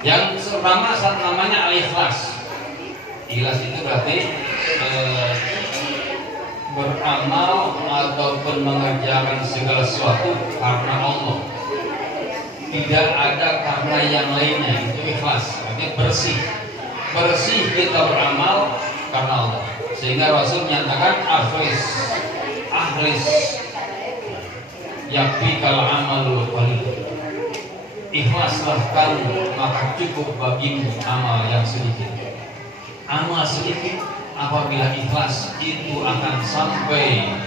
Yang pertama namanya al-ikhlas. Ikhlas itu berarti beramal ataupun mengerjakan segala sesuatu karena Allah, tidak ada karena yang lainnya. Itu ikhlas, artinya bersih. Bersih kita beramal karena Allah. Sehingga Rasul menyatakan ahlis yakfikal amalul qalil. Ikhlaslah kamu, maka cukup bagimu amal yang sedikit. Amal sedikit apabila ikhlas itu akan sampai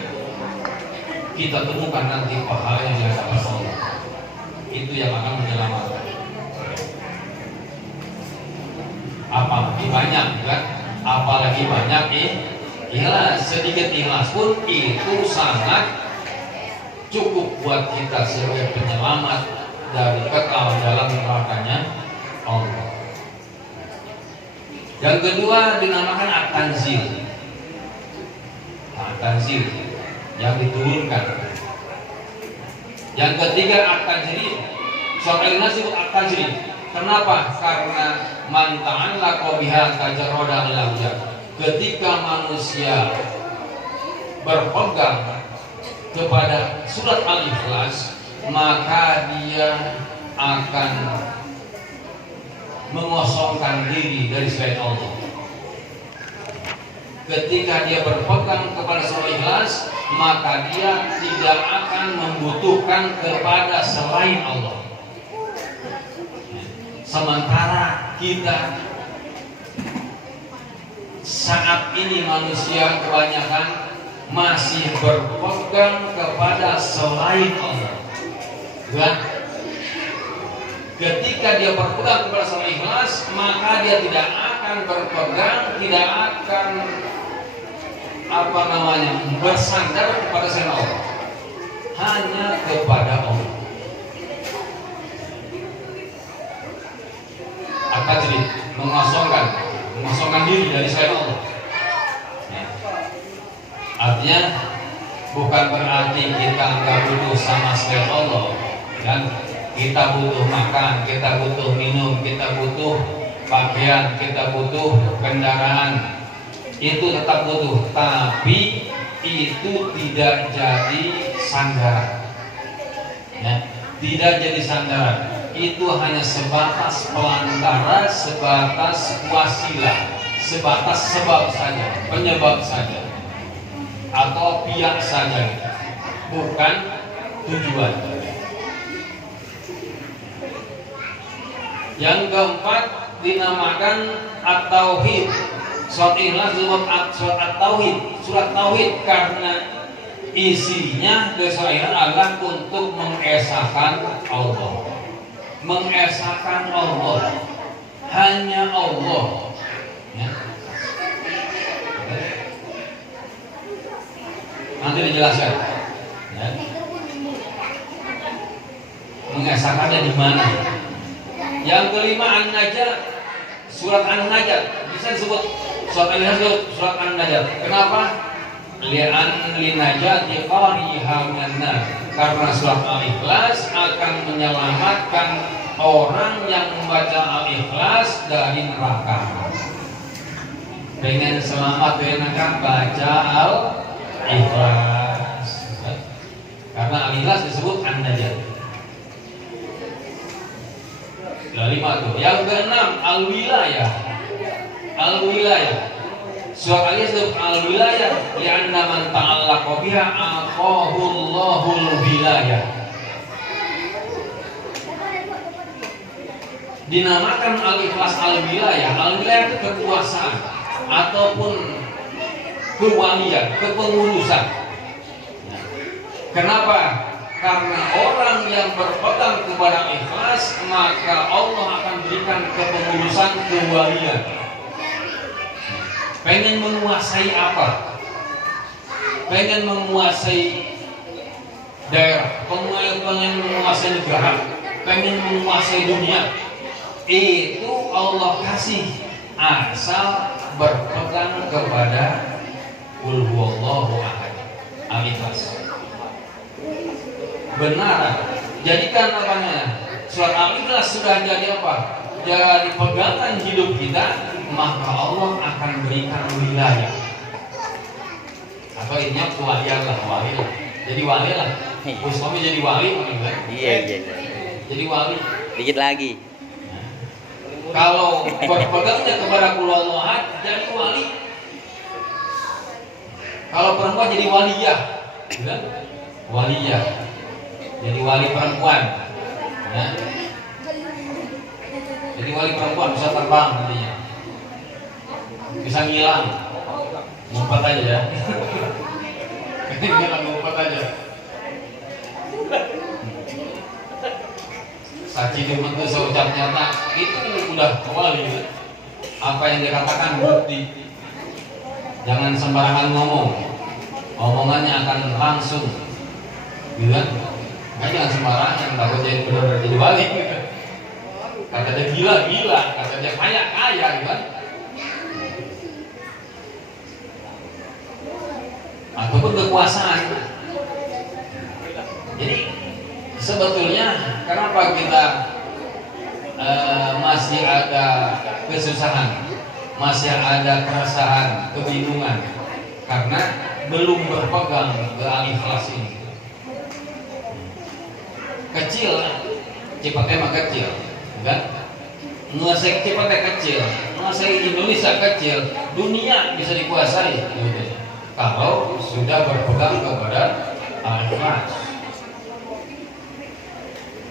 kita temukan nanti pahala yang di hadapan Allah. Itu yang akan menyelamatkan. Apalagi banyak kan? Apalagi banyak ikhlas. Sedikit ikhlas pun itu sangat cukup buat kita sebagai penyelamat dari kekal dalam nerakanya Allah. Yang kedua dinamakan at-tanzil. At-tanzil yang diturunkan. Yang ketiga at-tajrid. Surat Al-Nas disebut at-tajrid. Kenapa? Karena man ta'allaqa biha tajarrada ila wajh. Ketika manusia berpegang kepada surat Al-Ikhlas, maka dia akan mengosongkan diri dari selain Allah. Ketika dia berpegang kepada surat Ikhlas, maka dia tidak akan membutuhkan kepada selain Allah. Sementara kita saat ini manusia kebanyakan masih berpegang kepada selain Allah. Ya. Ketika dia berpegang kepada surat Ikhlas, maka dia tidak akan berpegang, tidak akan bersandar kepada selain Allah, hanya kepada Allah. Akan jadi mengosongkan diri dari selain Allah. Ya. Artinya bukan berarti kita nggak butuh sama selain Allah, dan kita butuh makan, kita butuh minum, kita butuh pakaian, kita butuh kendaraan, itu tetap butuh, tapi itu tidak jadi sandaran. Ya, tidak jadi sandaran. Itu hanya sebatas pelantara, sebatas wasilah, sebatas sebab saja, penyebab saja, atau pihak saja, bukan tujuan. Yang keempat dinamakan at-tauhid. Surat Ikhlas disebut surat at-tauhid, surat tauhid, karena isinya dari surat Ikhlas adalah untuk mengesahkan Allah. Mengesahkan Allah, hanya Allah. Ya. Nanti dijelaskan. Ya. Mengesahkannya di mana? Yang kelima An-Najat, surat An-Najat bisa disebut surat Al-Ikhlas, surat An-Najat. Kenapa? Li'an linajati qariha minan nar. Karena surat Al-Ikhlas akan menyelamatkan orang yang membaca Al-Ikhlas dari neraka. Pengen selamat dari neraka, baca Al-Ikhlas. Karena Al-Ikhlas disebut An-Najat. Kelima tuh. Yang keenam al-wilayah. Al-wilayah. Surat Al-Ikhlas al-wilayah, li'anna man ta'allaqa biha aqahu Allahul wilayah. Dinamakan Al-Ikhlas al-wilayah. Al-wilayah itu kekuasaan ataupun kewalian, kepengurusan. Kenapa? Karena orang yang berpegang kepada ikhlas, maka Allah akan berikan kepengurusan kewalian. Pengen menguasai apa? Pengen menguasai daerah, pengen menguasai negara, pengen menguasai dunia. Itu Allah kasih asal berpegang kepada Qul huwallahu ahad, Al-Ikhlas. Benar, jadikan namanya surat Al-Ikhlas sudah jadi apa? jadi pegangan hidup kita, maka Allah akan berikan wilayah. Atau intinya wali lah. Jadi wali lah. Suami jadi wali kan? Iya. Jadi wali. Dikit lagi. Kalau berpegangnya kepada Allah jadi wali. Kalau perempuan jadi waliyah, kan? Waliyah. Jadi wali perempuan. Ya. Jadi wali perempuan bisa terbang nantinya. Bisa ngilang. Ngumpet aja ya. Ngilang ngumpet aja. Saksi itu seucap nyata itu udah wali. Apa yang dikatakan bukti. Jangan sembarangan ngomong. Omongannya akan langsung. Gitu kan? Jangan sembarangan, takut jadi benar-benar jadi wali gitu. Kata dia gila, kata dia kaya gitu kan. Ataupun kekuasaan. Jadi sebetulnya kenapa kita masih ada kesusahan, masih ada keresahan, kebingungan, karena belum berpegang ke al-ikhlas ini. Kecil, cepatnya mah kecil, kan? Ngasih cepatnya kecil, ngasih Indonesia kecil, dunia bisa dikuasai. Gitu. Kalau sudah berpegang kepada al-ikhlas,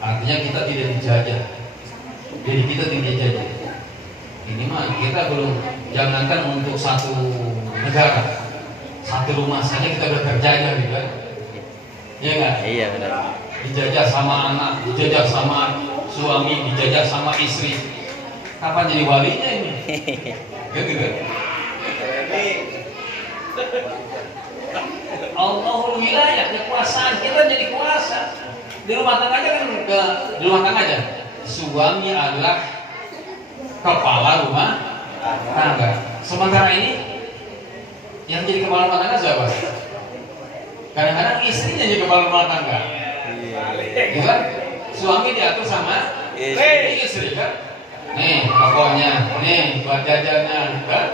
artinya kita tidak dijajah, jadi kita tidak dijajah. Ini mah kita belum, jangankan untuk satu negara, satu rumah saja kita udah terjajah gitu kan? Iya nggak? Iya benar. Dijajah sama anak, dijajah sama suami, dijajah sama istri. Kapan jadi walinya ini? Gitu kan? Allahul wilayah, kekuasaan kita jadi kuasa. Di rumah tangga aja kan di rumah tangga aja. Suami adalah kepala rumah tangga. Sementara ini yang jadi kepala rumah tangga siapa? Kadang-kadang istrinya jadi kepala rumah tangga. Iya kan? Suami diatur sama istri kan? Nih pokoknya, nih buat jajannya kan?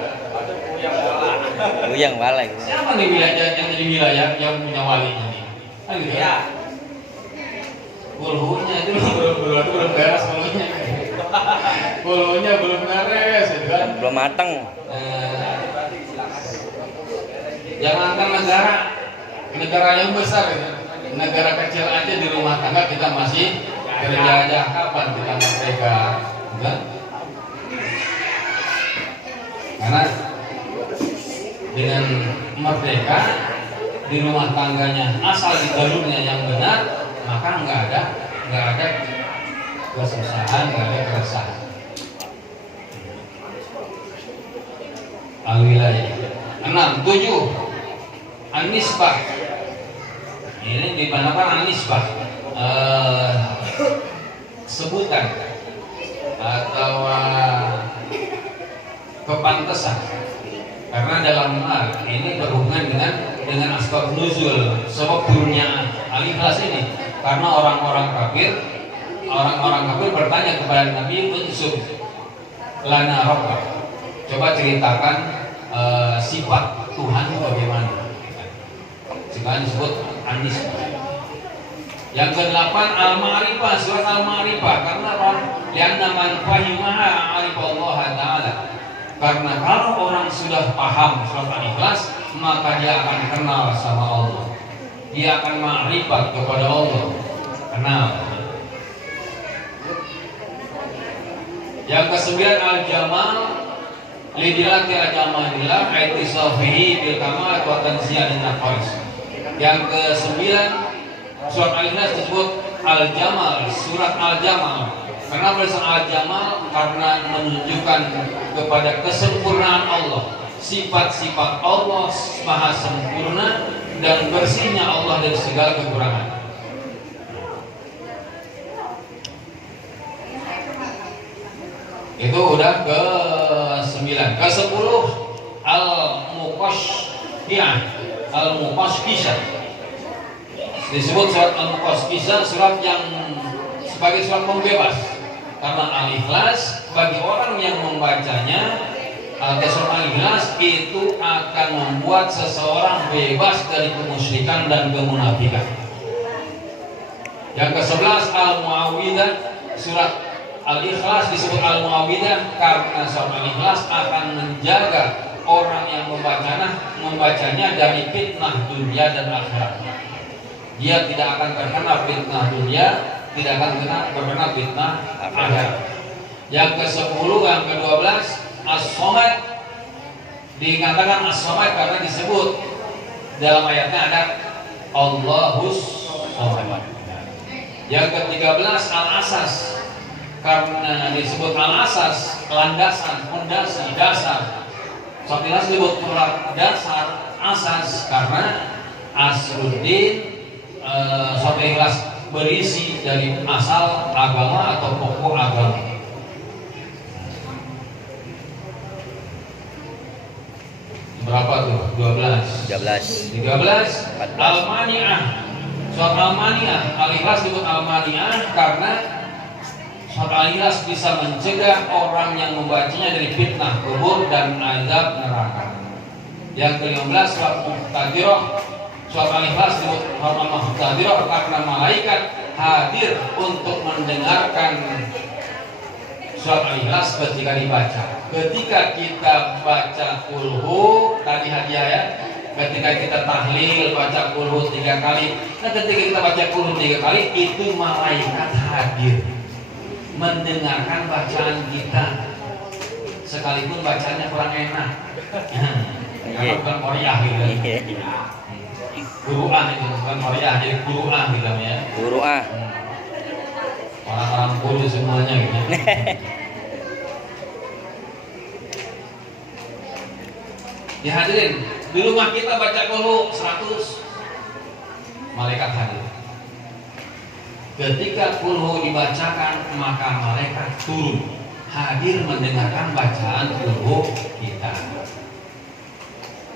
Yang wala. Siapa nih wilayah yang jadi wilayah yang punya walinya nih? Kan gitu kan? Bulunya itu belum beres bulunya. Bulunya belum beres gitu kan? Belum matang. Jangankan negara yang besar gitu. Negara kecil aja di rumah tangga kita masih terjajah. Kapan kita merdeka? Enggak? Karena dengan merdeka di rumah tangganya asal di jalurnya yang benar, maka nggak ada kesusahan, nggak ada keresahan. Al-wilayah. 6, 7 An-nisbah. Ini dibandingkan An-nisbah, sebutan atau kepantesan. Karena dalam hal ini berhubungan dengan asbab nuzul, sebab turunnya al-ikhlas ini. Karena orang-orang kafir bertanya kepada Nabi, unsur lana rabbak. Coba ceritakan sifat Tuhan bagaimana. Sekarang disebut An-nisbah. Yang ke-8 Al-Ma'rifah, surat Al-Ma'rifah. Karena lianna man fahimaha arifallaha ta'ala. Karena kalau orang sudah paham surat Al-Ikhlas, maka dia akan kenal sama Allah. Dia akan ma'rifat kepada Allah. Kenal. Yang ke-9 Al-Jamal, lidilati al-jamalillah aitisafihi bil kamal wa tanziyah nafas. Yang ke-9 surat Al-Ikhlas disebut Al-Jamal, surat Al-Jamal. Kenapa disebut Al-Jamal? Karena menunjukkan kepada kesempurnaan Allah, sifat-sifat Allah maha sempurna dan bersihnya Allah dari segala kekurangan. Itu udah ke-9. Ke-10 Al-Muqashqisah. Disebut surat Al-Muqashqisah, surat yang sebagai surat pembebas. Karena Al-Ikhlas bagi orang yang membacanya surat Al-Ikhlas itu akan membuat seseorang bebas dari kemusyrikan dan kemunafikan. Yang ke-11 Al-Muawwidah. Surat Al-Ikhlas disebut Al-Muawwidah karena surat Al-Ikhlas akan menjaga orang yang membacanya dari fitnah dunia dan akhirat. Dia tidak akan terkena fitnah dunia, tidak akan terkena fitnah akhirat. Yang ke-10, yang ke-12 As-Samad. Dikatakan As-Samad karena disebut dalam ayatnya ada Allahus Samad. Yang ke-13 Al-Asas karena disebut Al-Asas, landasan, fondasi, dasar. Soalnya disebut dasar, asas karena Asruddin sampai kelas berisi dari asal agama atau pokok agama. Berapa tuh? 12. 13 Al-Mani'ah. Surat Al-Mani'ah, Al-Ikhlas disebut Al-Mani'ah karena surat Al-Ikhlas bisa mencegah orang yang membacanya dari fitnah kubur dan azab neraka. Yang ke-15 surat Muqtadirah. Surat Al-Ikhlas disebut surat Muqtadirah karena malaikat hadir untuk mendengarkan surat Al-Ikhlas ketika dibaca. Ketika kita baca kulhu tadi hadiah ya, ketika kita tahlil baca kulhu 3 kali, nah ketika kita baca kulhu 3 kali itu malaikat hadir mendengarkan bacaan kita, sekalipun bacanya kurang enak. Karena bukan Korea gitu. Quran itu bukan Korea, jadi Quran gitu ya. Quran. Orang-orang guru semuanya gitu. Dihadirin, di rumah kita baca kulhu 100, malaikat hadir. Ketika kulhu dibacakan maka malaikat turun hadir mendengarkan bacaan kulhu kita.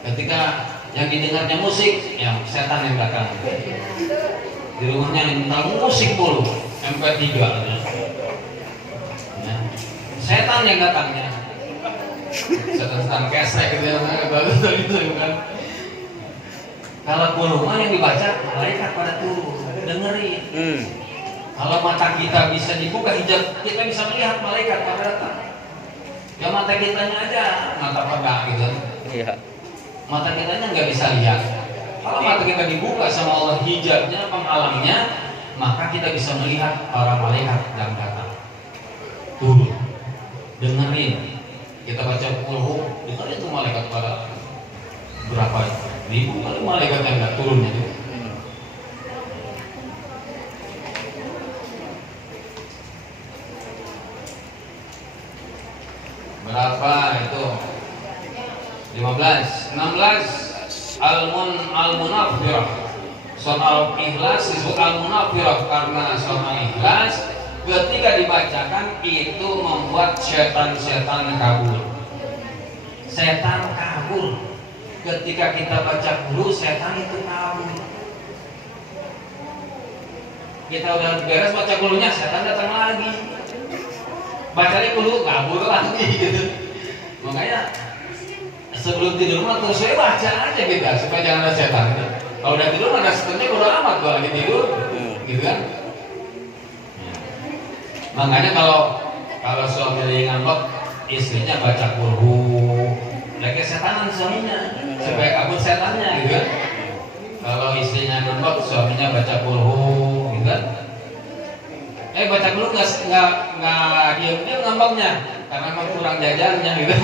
Ketika yang didengarnya musik, ya setan yang datang. Di rumahnya yang musik kulhu MP3 ya. Setan yang datangnya. Setan kesek gitu ya, bagus gitu kan. Kalau kulhu yang dibaca malaikat pada turun dengerin. Kalau mata kita bisa dibuka hijab, kita bisa melihat malaikat pada datang. Ya mata kitanya aja, mata pedang gitu. Iya. Mata kitanya nggak bisa lihat. Kalau mata kita dibuka sama Allah hijabnya, penghalangnya, maka kita bisa melihat para malaikat yang datang. Turun, dengerin. Kita baca kulhu, dengerin tuh malaikat pada berapa ribu kali malaikat yang nggak turun itu. Berapa itu? 15, 16 Al-Munaffirah. Surat Al-Ikhlas disebut Al-Munaffirah karena surat Al-Ikhlas ketika dibacakan itu membuat setan-setan kabur. Setan kabur. Ketika kita baca dulu setan itu kabur. Kita udah beres baca dulunya, setan datang lagi. Bacanya dulu kabur lagi gitu. Makanya sebelum tidur mah terus saya baca aja gitu supaya jangan ada setan gitu. Kalau udah tidur ada setannya bodo amat gua lagi tidur gitu kan. Makanya kalau suami lagi ngambek istrinya baca kulhu, lagi setanan suaminya supaya kabur setannya gitu kan. Kalau istrinya ngambek suaminya baca kulhu gitu kan. Baca dulu nggak diam ngambeknya karena memang kurang jajannya gitu.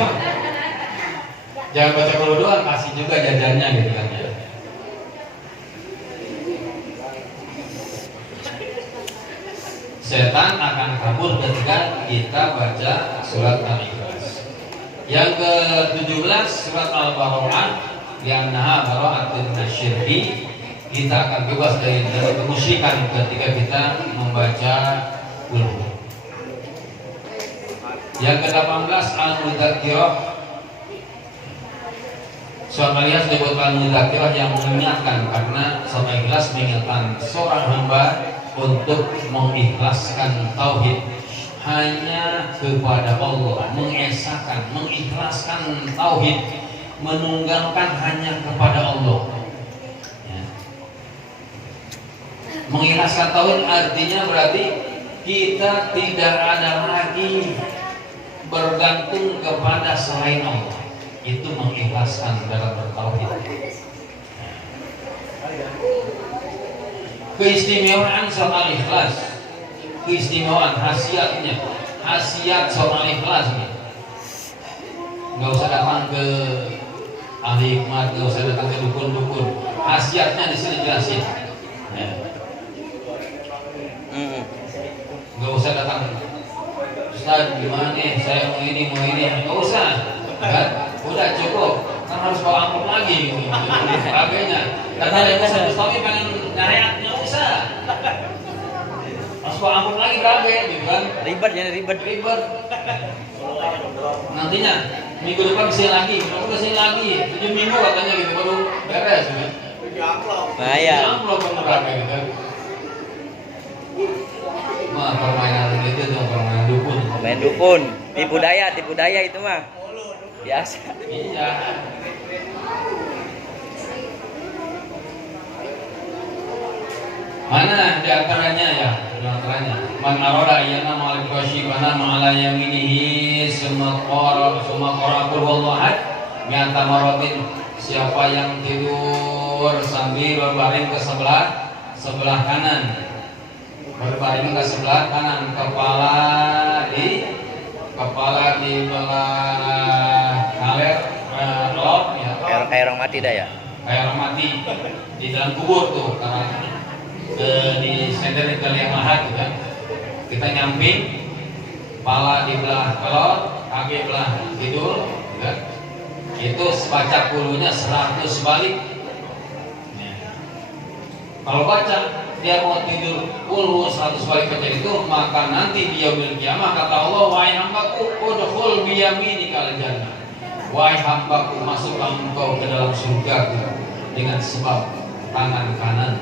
Jangan baca dulu doang, kasih juga jajannya gitu kan ya. Setan akan kabur ketika kita baca surat Al-Ikhlas. Yang ke-17 surat Al-Baqarah, yang naha bara'atun nasyirki. Kita akan bebas dari kemusyrikan ketika kita membaca kulhu. Yang ke-18 Al-Mudzakirah. Surat Al-Ikhlas disebut Al-Mudzakirah yang mengingatkan karena surat Al-Ikhlas mengingatkan seorang hamba untuk mengikhlaskan tauhid hanya kepada Allah, mengesahkan, mengikhlaskan tauhid, menunggalkan hanya kepada Allah. Ya. Mengikhlaskan tauhid artinya berarti kita tidak ada lagi bergantung kepada selain Allah. Itu mengikhlaskan dalam bertauhid. Keistimewaan soal ikhlas, keistimewaan khasiat soal ikhlas nih. Nggak usah datang ke ahli hikmat, nggak usah datang ke dukun-dukun. Khasiatnya di sini jelasin. Ya. Nggak usah datang, Ustaz gimana nih? Saya mau ini, nggak usah. Kan? Udah cukup. Kan harus bawa amplop lagi, sebagainya. Kata yang Ustaz Bustami pengen ngareak, nggak usah. Harus bawa amplop lagi kagak, gitu kan? Ribet. Nantinya minggu depan kesini lagi, kamu kesini lagi, 7 minggu katanya gitu baru beres, kan? 7 amplop. Nah ya. 7 amplop kamu kagak, gitu kan? Mah permainan itu tuh permainan dukun. Main dukun, tipu daya itu mah. Biasa. Iya. Mana di antaranya ya? Di antaranya. Man arada ayyana ma'al qasyibana ma'ala yaminihi summa qara qul huwallahu ahad mi'ata maratin. Siapa yang tidur sambil berbaring ke sebelah kanan. Berbaring ke sebelah kanan, kepala di belah kaler lot ya. Kayak orang mati dah ya. Kayak orang mati di dalam kubur tuh karena di sender ke liang lahat gitu kan. Kita nyamping, kepala di belah kelot, kaki belah tidur, gitu kan. Itu baca kulunya 100 balik. Ya. Kalau baca dia mau tidur kulu 100 balik baca itu, maka nanti di yaumil kiamah kata Allah, wahai hambaku udkhul bi yaminikal jannah. Wahai hambaku, masuklah engkau ke dalam surga dengan sebab tangan kanan.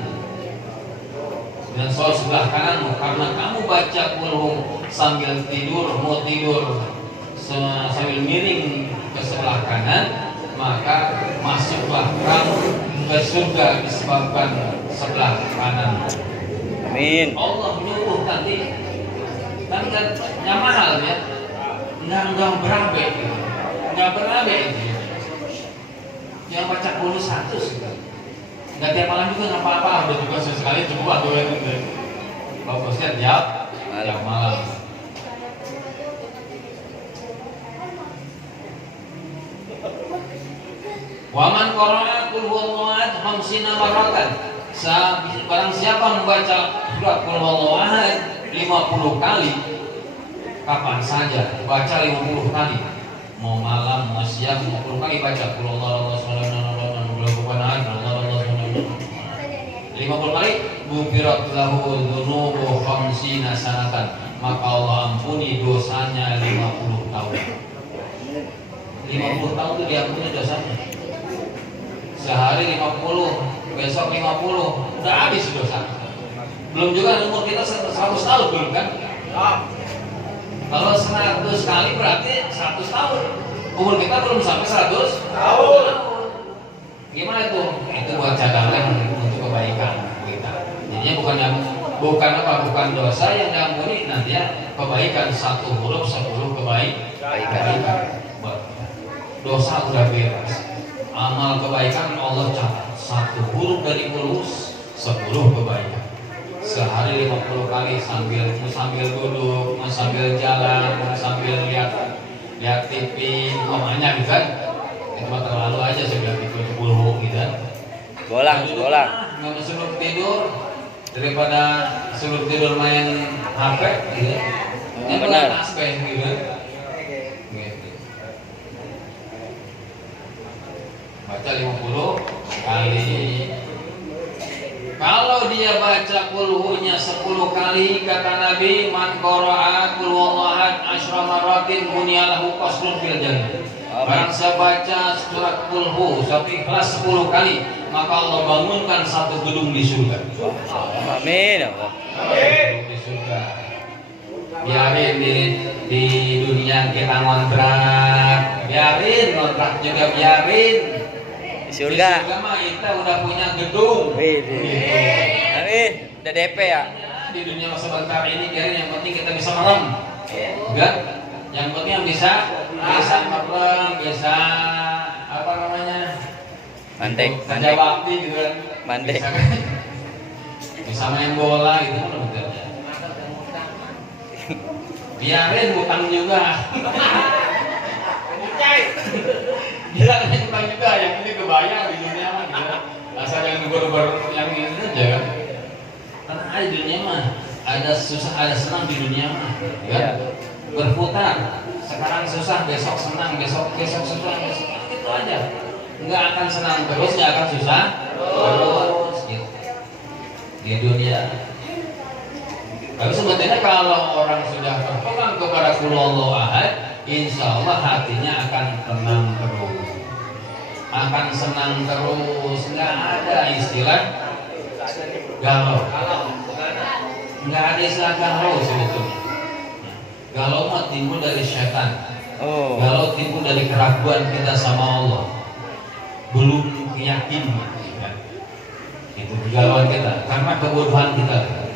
Dan soal sebelah kananmu, karena kamu baca kulhu sambil tidur, mau tidur sambil miring ke sebelah kanan, maka masuklah kamu ke surga disebabkan sebelah kanan. Amin. Allah menyuruh tadi, kan yang mahal ya, nggak berabe, nggak berabe itu. Yang baca kulhu 100 gitu. Nggak tiap malam juga nggak apa-apa, udah juga sesekali cukup atau itu. Bagusnya tiap malam. Waman qara'a qul huwallahu ahad 50 maratan. Barang siapa membaca surat qul huwallahu ahad 50 kali, kapan saja baca 50 kali. Mau malam, mau siang, 50 kali baca qul huwallahu ahad 50 kali, gufirat lahu dzunubu 50 sanatan, maka Allah ampuni dosanya 50 tahun. 50 tahun itu diampuni dosanya. Sehari 50, besok 50, udah habis dosa. Belum juga umur kita 100 tahun belum kan? Kalau 100 kali berarti 100 tahun. Umur kita belum sampai 100 tahun. Gimana itu? Itu buat cadangan untuk kebaikan kita. Jadinya bukan dosa yang diampuni, nanti ya kebaikan 1 huruf 10 kebaikan. Dosa udah beres. Amal kebaikan Allah catat 1 huruf dari huruf 10 kebaikan. Sehari 50 kali sambil duduk, sambil jalan, sambil lihat TV, mamanya gitu kan. Itu terlalu aja sebelah itu 10 gitu kan. Bolang. Nggak suruh tidur daripada suruh tidur main HP gitu. Ini benar aspek gitu kan. Gitu. Baca 50 kali. Kalau dia baca kulhunya 10 kali, kata Nabi, man qara'a qul huwallahu ahad 10 maratin bunyalahu qasrun fil jannah. Barang saya baca surat kulhu sampai kelas 10 kali, maka Allah bangunkan 1 gedung di surga. Amin. Amin. Di surga. biarin di dunia kita ngontrak, biarin ngontrak juga biarin. Di surga. Di surga mah kita udah punya gedung. Wih, amin. Udah DP ya. Di dunia sebentar ini biarin, yang penting kita bisa merem, enggak? Yang penting yang bisa merem, bisa apa namanya? Mandek. Kerja bakti gitu kan. Mandek. Bisa main bola gitu kan udah. Biarin hutang juga. Biarin hutang juga, yang ini kebayang di dunia mah gitu. Asal yang ber yang ini aja kan. Karena ada di dunia mah ada susah ada senang di dunia mah, ya. Berputar. Sekarang susah, besok senang, besok susah, besok itu aja. Enggak akan senang terus, enggak akan susah terus gitu. Di dunia. Tapi sebetulnya kalau orang sudah berpegang kepada Qulullahu Ahad, insya Allah hatinya akan tenang terus, akan senang terus. Nggak ada istilah galau, nggak ada istilah galau sebetulnya. Galau mah timbul dari syaitan. Galau timbul dari keraguan kita sama Allah, belum yakin. Itu kegalauan kita karena kebodohan kita.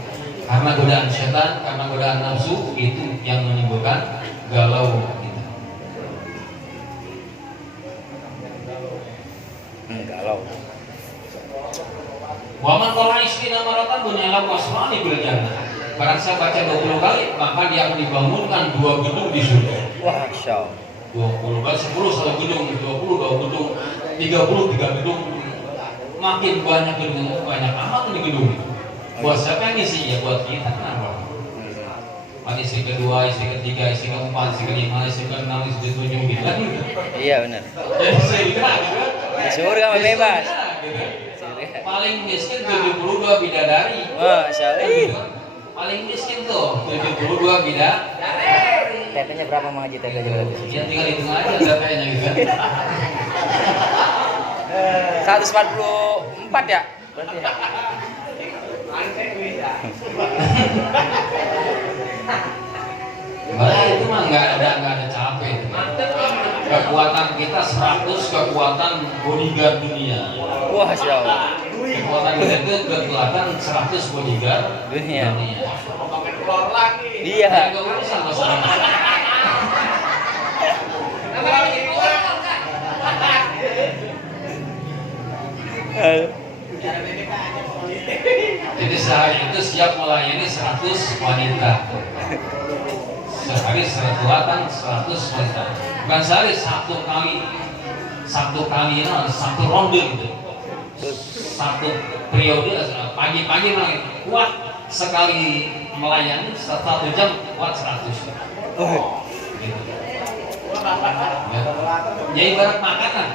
Karena godaan setan, karena godaan nafsu, itu yang menimbulkan galau kita. Galau. Wa man qara'a 20 maratan bunyalahu qasrani bil jannah. Barang saya baca 20 kali, maka dia akan dibangunkan 2 gedung di surga. Wah, masyaallah. 20 kali 10 1 gedung, 20 2 gedung, 30 3 gedung. Makin banyak gedung, banyak amat di gedung. Buat siapa yang ngisi? Ya buat kita, kenapa? Istri kedua, istri ketiga, istri keempat, istri kelima, istri keenam, istri ketujuh gitu kan? Iya benar. Jadi surga gitu. Di surga mah bebas. Gitu. Paling miskin 72 bidadari. Wah, masyaallah. Paling miskin tuh 72 bidadari. TP-nya berapa Mang Haji? TP aja berapa? Ya tinggal hitung aja datanya gitu kan. 144 ya? Berarti ya? Itu mah nggak ada capek. Kekuatan kita 100 kekuatan bodyguard dunia. Wah, masyaallah. Kekuatan kita itu kekuatan 100 bodyguard Dunia. Iya. Iya. Nggak urusan masalah. Jadi sehari itu siap melayani 100 wanita. Sehari kekuatan 100 wanita. Bukan sehari, satu kali satu ronde gitu. Satu periode pagi-pagi kuat sekali melayani 1 jam kuat 100. Gitu. Ya ibarat makanan,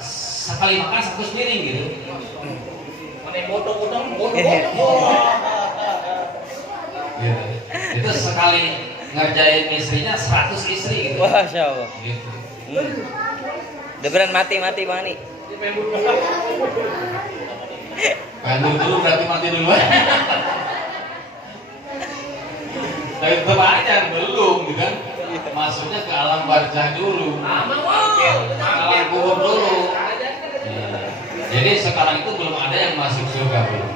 sekali makan 100 piring gitu. Gitu. Itu sekali ngerjain istrinya 100 istri gitu. Wah, masyaallah. Gitu. Udah beran mati Bang Ani. Bandung dulu berarti mati duluan. Tapi tetap aja belum gitu kan. Masuknya ke alam barzah dulu. Alam kubur dulu. Ya. Jadi sekarang itu belum ada yang masuk surga belum.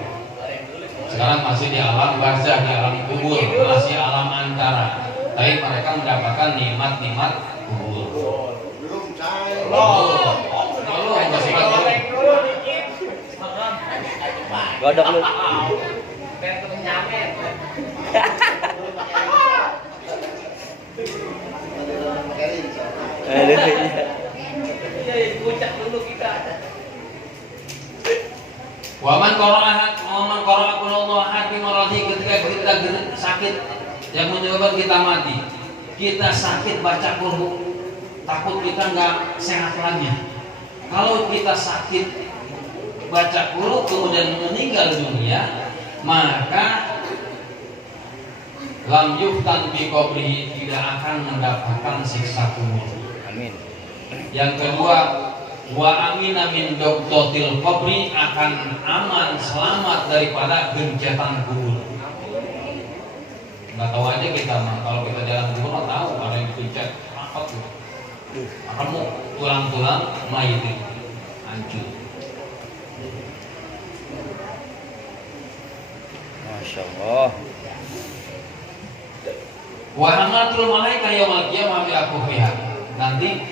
Sekarang masih di alam barzah, di alam kubur, masih alam antara. Tapi mereka mendapatkan nikmat-nikmat kubur. Belum masih Godok lu. Aduh. Waman qara'a Qulullahu Ahad ketika kita sakit yang menyebabkan kita mati, kita sakit baca Qul, takut kita nggak sehat lagi. Kalau kita sakit baca Qul kemudian meninggal dunia, maka lam yuftan bi qabrihi, tidak akan mendapatkan siksa kubur. Amin. Yang kedua, wa amina min doktotil qabri, akan aman selamat daripada gencatan kubur. Nggak tahu aja kita mah, kalau kita jalan di gunung tahu ada yang dipencet apa tuh, remuk tulang-tulang mayit itu hancur. Masya Allah. Wa hamatul malaika yaumil qiyamah bi akufiha. Nanti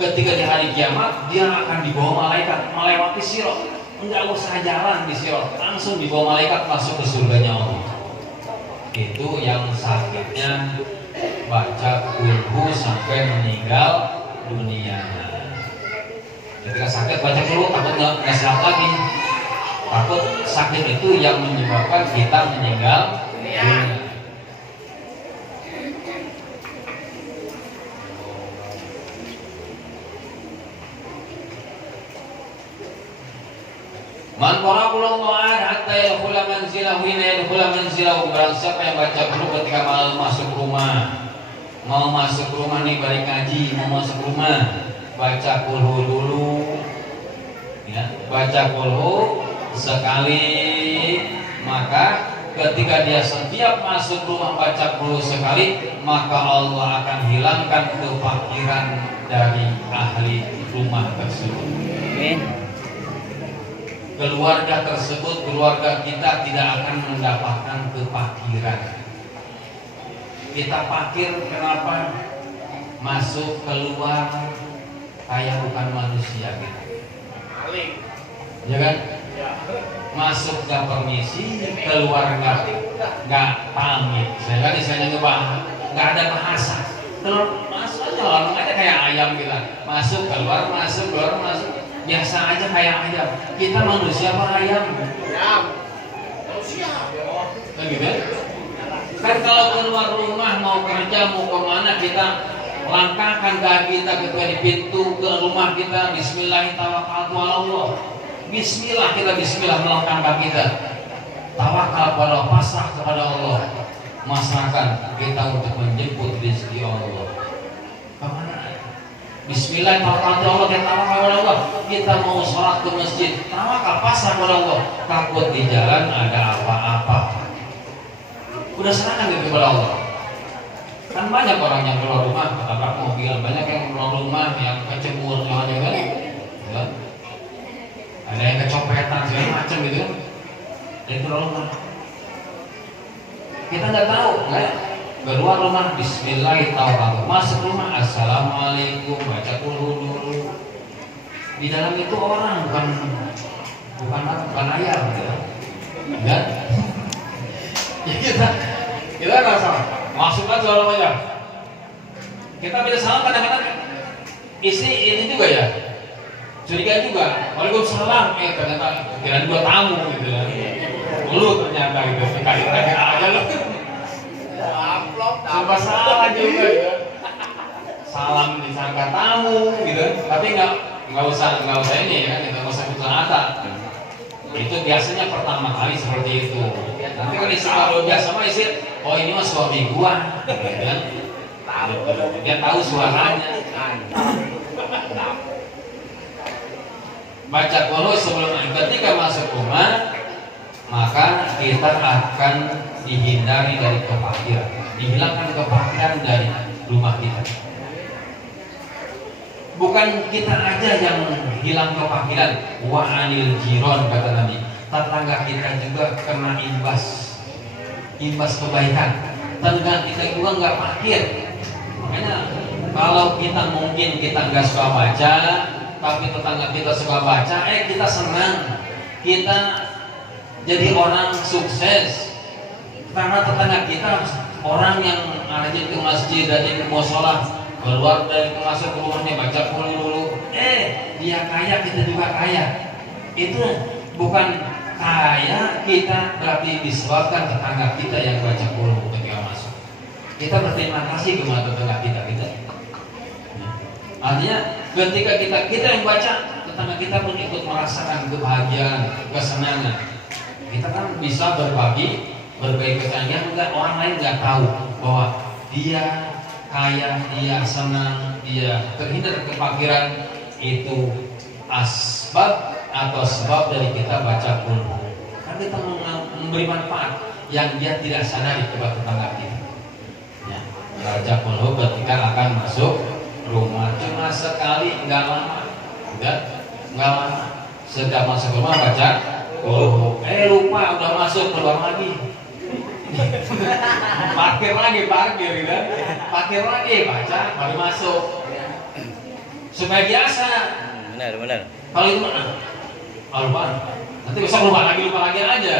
ketika di hari kiamat dia akan dibawa malaikat melewati sirat. Enggak usah jalan di sirat, langsung dibawa malaikat masuk ke surganya Allah. Itu yang sakitnya baca kulhu sampai meninggal dunia. Ketika sakit baca kulhu takut nggak sehat lagi. Takut sakit itu yang menyebabkan kita meninggal dunia. Man qara'ul Qur'an hatta yadkhula manzilahu hina yadkhula manzilahu. Barang siapa yang baca dulu ketika mau masuk rumah. Mau masuk rumah nih balik ngaji, mau masuk rumah baca kulhu dulu. Ya, baca kulhu sekali, maka ketika dia setiap masuk rumah baca kulhu sekali, maka Allah akan hilangkan kefakiran dari ahli rumah tersebut. Amin. Keluarga tersebut, keluarga kita tidak akan mendapatkan kefakiran. Kita fakir kenapa? Masuk keluar kayak bukan manusia gitu. Ya kan? Masuk gak permisi, keluar gak pamit. Saya kan misalnya gak ada bahasa. Kalau masuk aja langsung aja kayak ayam gitu. Masuk keluar masuk. Biasa aja kayak ayam. Kita manusia apa ayam? Ayam. Manusia. Kan gitu? Kan kalau keluar rumah mau kerja mau kemana kita langkahkan kaki kita ketika di pintu ke rumah kita. Bismillahirrahmanirrahim. Bismillah kita bismillah melangkahkan kaki kita. Tawakal kepada Allah, pasrah kepada Allah. Masrahkan kita untuk menjemput rezeki Allah. Kemana? Bismillahirrahmanirrahim. Kita tawakal kepada Allah. Kita mau sholat ke masjid, tawakal pasrah kepada Allah. Takut di jalan ada apa-apa, udah serahkan diri kepada Allah. Kan banyak orang yang keluar rumah ketabrak mobil, banyak yang keluar rumah yang kecemur, kan? Ya. Ada yang kecopetan segala macam gitu kan. Dari keluar rumah. Kita nggak tahu, nggak? Keluar rumah Bismillahirrahmanirrahim. Masuk rumah Assalamualaikum, baca kulhu dulu. Di dalam itu orang bukan ayam gitu. Ya. Ya kita nggak salah. Masuk aja salam aja. Kita bila salam kadang-kadang isi ini juga ya. Curiga juga. Waalaikumsalam. Ternyata kira dua tamu gitu kan. Lu ternyata gitu. Sekali-kali aja lu. Serba salah juga gitu. Salam disangka tamu gitu. Tapi nggak usah ini ya. Nggak usah kata. Itu biasanya pertama kali seperti itu. Nanti kalau biasa mah isi, oh ini mah suami gua, gitu kan? Dia tahu suaranya. Baca kulhu sebelum ketika masuk rumah, maka kita akan dihindari dari kefakiran, dihilangkan kefakiran dari rumah kita. Bukan kita aja yang hilang kefakiran, wa anil jiron kata Nabi. Tetangga kita juga kena imbas kebaikan. Tetangga kita juga nggak fakir. Makanya kalau kita mungkin kita nggak suka baca, tapi tetangga kita suka baca, kita senang. Kita jadi orang sukses karena tetangga kita orang yang rajin ke masjid, rajin ke mushola, keluar dari masuk ke rumahnya baca kulhu dulu. Dia kaya, kita juga kaya. Itu bukan kaya kita berarti disebabkan tetangga kita yang baca kulhu ketika masuk. Kita berterima kasih kepada tetangga kita. Artinya ketika kita yang baca, tetangga kita pun ikut merasakan kebahagiaan, kesenangan. Kita kan bisa berbagi kesenangan, orang lain nggak tahu bahwa dia kaya, dia senang, dia terhindar kefakiran. Itu asbab atau sebab dari kita baca kulhu. Kan kita memberi manfaat. yang dia tidak sadari kepada tetangga kita. Ya, baca kulhu ketika akan masuk rumah cuma sekali, nggak lama, nggak lama. Sejak masuk rumah baca kulhu, lupa udah masuk keluar lagi. parkir lagi gitu. Parkir lagi baca baru masuk. Supaya biasa. Benar. Kalau itu lupa. Nanti besok lupa lagi aja.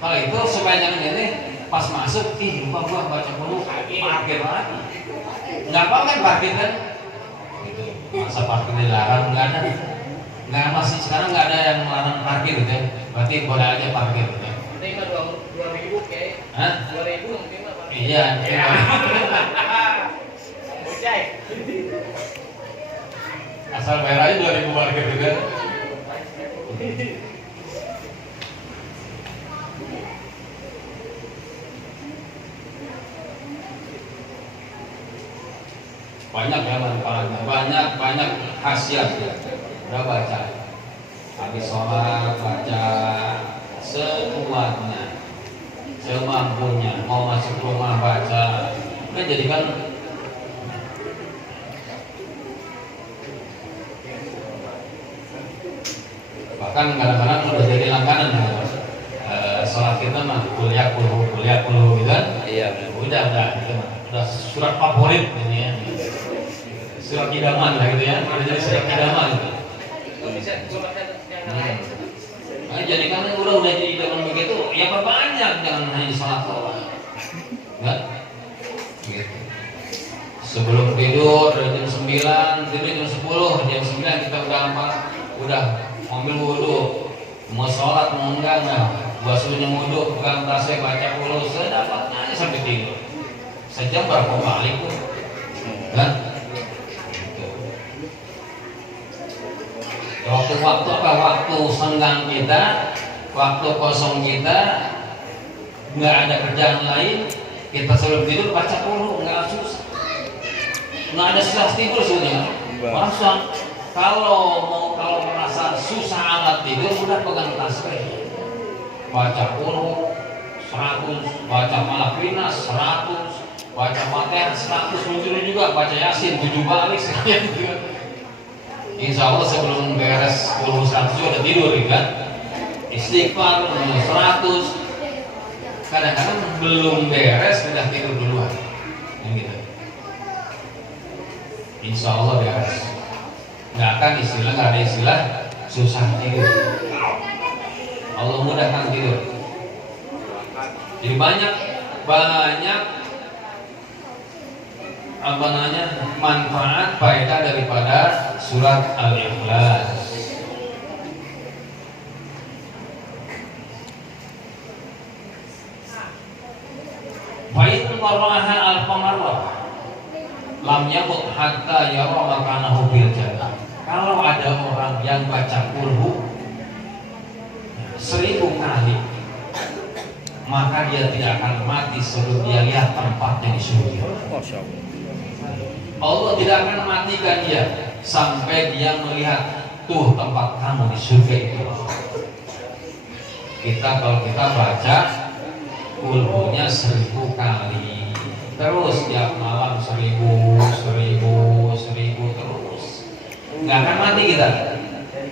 Kalau itu supaya jangan ini pas masuk, lupa gua baca dulu, parkir lagi. Nggak apa kan parkir kan? Gitu. Masa parkir dilarang nggak ada. Nggak, masih sekarang nggak ada yang melarang parkir gitu ya. Berarti boleh aja parkir gitu. Ini mah 2.000 kayak. Hah? 2.000 mungkin mah. Iya. Bocai. Asal bayar aja 2.000 parkir gitu kan. Banyak ya manfaatnya, banyak khasiat ya. Udah baca, habis sholat baca sekuatnya, semampunya, mau masuk rumah baca. Udah jadikan bahkan kadang-kadang udah jadi langganan ya. Sholat kita mah kuliah gitu kan. Iya benar. Udah gitu mah. Udah surat favorit ini ya. Surat idaman lah gitu ya. Udah jadi surat idaman gitu. Nah, jadi kan udah jadi idaman begitu, ya perbanyak, jangan hanya sholat doang. Enggak? Gitu. Sebelum tidur jam 9, tidur jam 10, jam 9 kita udah ambil wudhu, mau sholat mau enggak, basuhnya wudhu, pegang tasnya baca dulu, sedapatnya aja sampai tidur. Sejam berapa balik tuh, kan? Waktu apa? Waktu senggang kita, waktu kosong kita, nggak ada kerjaan lain, kita sebelum tidur baca dulu, nggak susah, nggak ada susah tidur sebenarnya. Masa kalau merasa susah amat tidur, udah pegang tasbih, baca dulu 100, baca malafinas 100, baca Fatihah 100, muncul juga baca Yasin 7 balik sekalian juga. Insya Allah sebelum beres 100 udah tidur kan. Istighfar 100. Kadang-kadang belum beres udah tidur duluan. Gitu. Insya Allah beres. Nggak ada istilah susah tidur. Allah mudahkan tidur. Jadi banyak manfaat faedah daripada surat Al-Ikhlas. Baik qara'aha al-qamarrah lam yamut hatta yara makanahu fil jannah. Kalau ada orang yang baca kulhu 1000 kali, maka dia tidak akan mati sebelum dia lihat tempatnya di surga. Allah tidak akan matikan dia sampai dia melihat tuh tempat kamu di surga itu. Kalau kita baca kulhunya 1000 kali, terus tiap malam 1000 terus, nggak akan mati kita.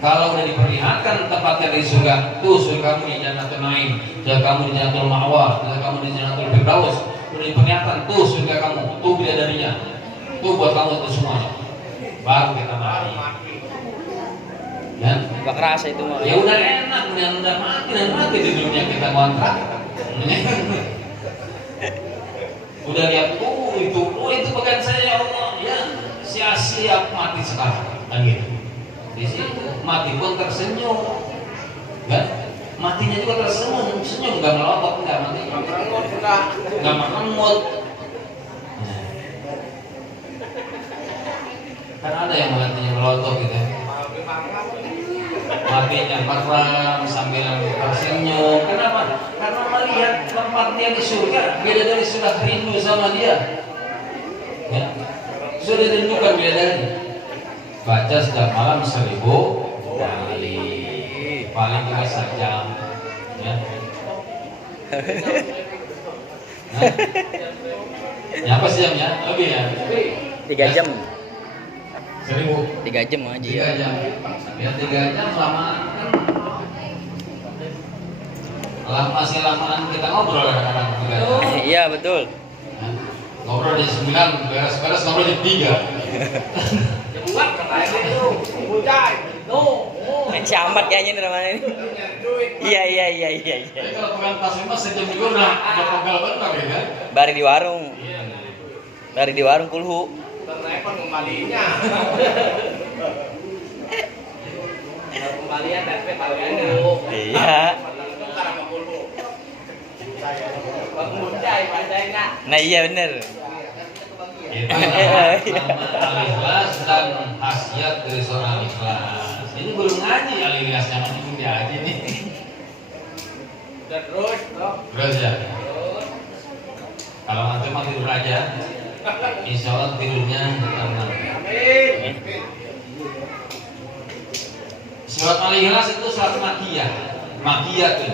Kalau udah diperlihatkan tempatnya di surga, tuh surga kamu di Jannatul Naim, surga kamu di Jannatul Ma'wa, surga kamu di Jannatul Firdaus, udah diperlihatkan tuh surga kamu, tuh bidadarinya, tuh buat kamu itu semuanya, baru kita mati. Ya, Gak kerasa itu mah. ya udah enak, udah mati di dunia kita kontrak. Udah lihat itu bagian saya ya Allah, ya sia-sia mati sekarang, kan gitu. Di situ mati pun tersenyum, kan? Matinya juga tersenyum, nggak melotot, nggak mati, nggak mengemut. Kan ada yang matinya melotot gitu. Matinya merem sambil tersenyum. Kenapa? Karena melihat tempat dia di surga beda dari sudah rindu sama dia. Ya, sudah rindukan beda dari. Baca setiap malam 1000 kali, paling juga 1 jam. Ya. Hah? Ya apa sih jamnya? Lebih ya? 3 jam. 1000. 3 jam aja 3 ya. jam. Ya 3 jam lama kan. Masih lamaan kita ngobrol kadang-kadang 3 jam. Iya betul. Hah? Ngobrol di 9, beres-beres ngobrol di 3. Jam 4 katanya itu. Bocah. No. Main camat kayaknya nih Ramana ini. Iya. Tapi kalau pegang tas 5 sejam juga udah pegal benar ya kan? Bari di warung. Iya. Bari di warung kulhu. Terlepon kembalinya. Kalau kembalian tapi kembaliannya. Iya. Tukar sama pulpo. Bang Bocah padanya. Nah iya bener. Itu nama al-ikhlas dan khasiat dari seorang ikhlas. Ini belum ngaji al-ikhlasnya masih dia aja nih. Dan terus, toh. Terus ya. Terus. Kalau nanti mah tidur aja. Insya Allah tidurnya tenang. Amin. Surat al-ikhlas itu surat makiyah. Makiyah tuh.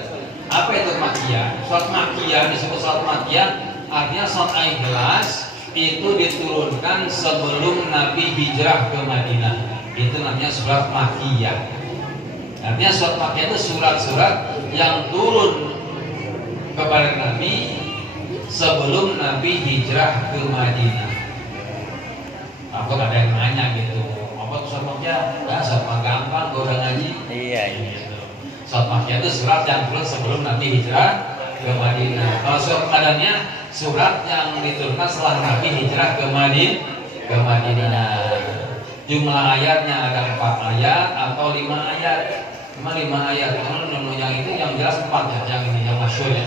Apa itu makiyah? Surat makiyah disebut surat makiyah artinya surat al-ikhlas itu diturunkan sebelum Nabi hijrah ke Madinah. Itu namanya surat makiyah. Artinya surat makiyah itu surat-surat yang turun kepada Nabi sebelum Nabi hijrah ke Madinah. Aku ada yang nanya gitu, apa tuh surat makiyah? Ya, surat makiyah gampang, gue udah ngaji. Iya. Surat makiyah itu surat yang turun sebelum Nabi hijrah ke Madinah. Kalau surat Madaniyah, surat yang diturunkan setelah Nabi hijrah ke Madinah. Jumlah ayatnya ada 4 ayat atau 5 ayat. Cuma 5 ayat. Karena yang itu yang jelas 4 ya, yang ini yang masyhur ya.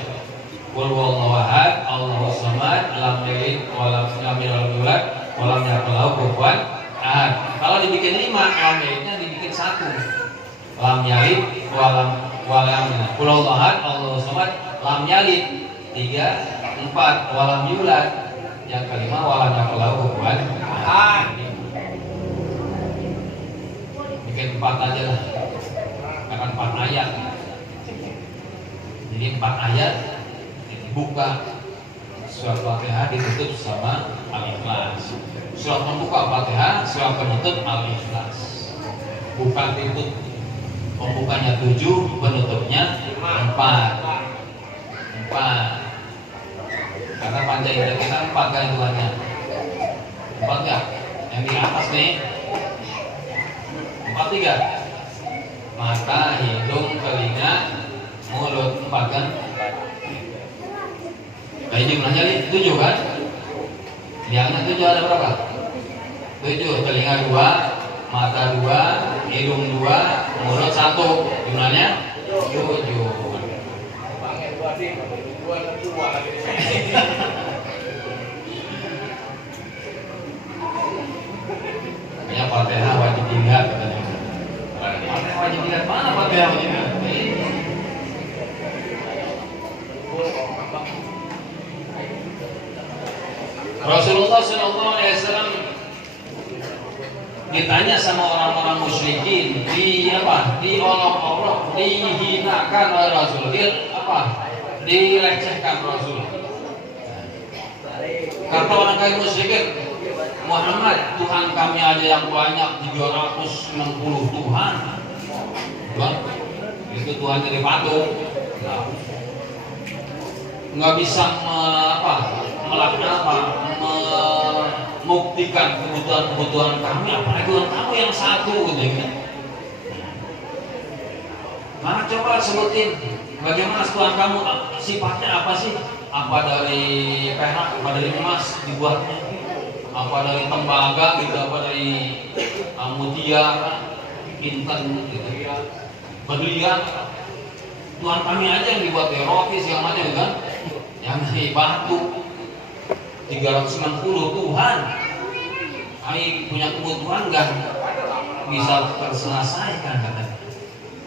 Qul huwallahu ahad, Allahus samad, lam yalid wa lam yulad wa lam yakul lahu kufuwan ahad. Kalau dibikin 5, lam yalidnya dibikin 1. Lam yalid wa lam Qul huwallahu ahad, Allahus samad, lam yalid 3, 4 wa lam yulad. Yang kelima wa lam yakul lahu kufuwan ahad. Bikin 4 aja lah. Karena 4 ayat. Jadi 4 ayat buka surat Fatihah ditutup sama Al-Ikhlas. Surat pembuka Fatihah, surat penutup Al-Ikhlas. Buka tutup. Pembukanya 7, penutupnya 4. Karena panjang indera kita 4 kan hitungannya. 4 enggak? Yang di atas nih 4 3. Mata, hidung, telinga, mulut 4 kan? Kayak jumlahnya 7 kan? Liangnya 7 ada berapa? 7, telinga 2, mata 2, hidung 2, mulut 1. Jumlahnya 7. Bangnya 2 dik, 2 lagi. Kayaknya Fatihah wajib dilihat katanya. Fatihah wajib dilihat, mana Fatihah wajib dilihat? Rasulullah SAW ditanya sama orang-orang musyrikin, diolok-olok, dihinakan oleh Rasul, dilecehkan Rasul. Kata orang kafir musyrikin, Muhammad, Tuhan kami ada yang banyak 360 Tuhan. Tuhan, itu Tuhan dari patung. Nah, nggak bisa membuktikan kebutuhan kami, apalagi Tuhan kamu yang satu gitu. Mana coba sebutin bagaimana Tuhan kamu, sifatnya apa sih? Apa dari perak, apa dari emas dibuatnya? Apa dari tembaga gitu, apa dari mutiara, intan gitu, berlian. Tuhan kami aja yang dibuat dari roti segala macam kan, yang dari batu. 360 Tuhan. Kami punya kebutuhan nggak bisa terselesaikan katanya.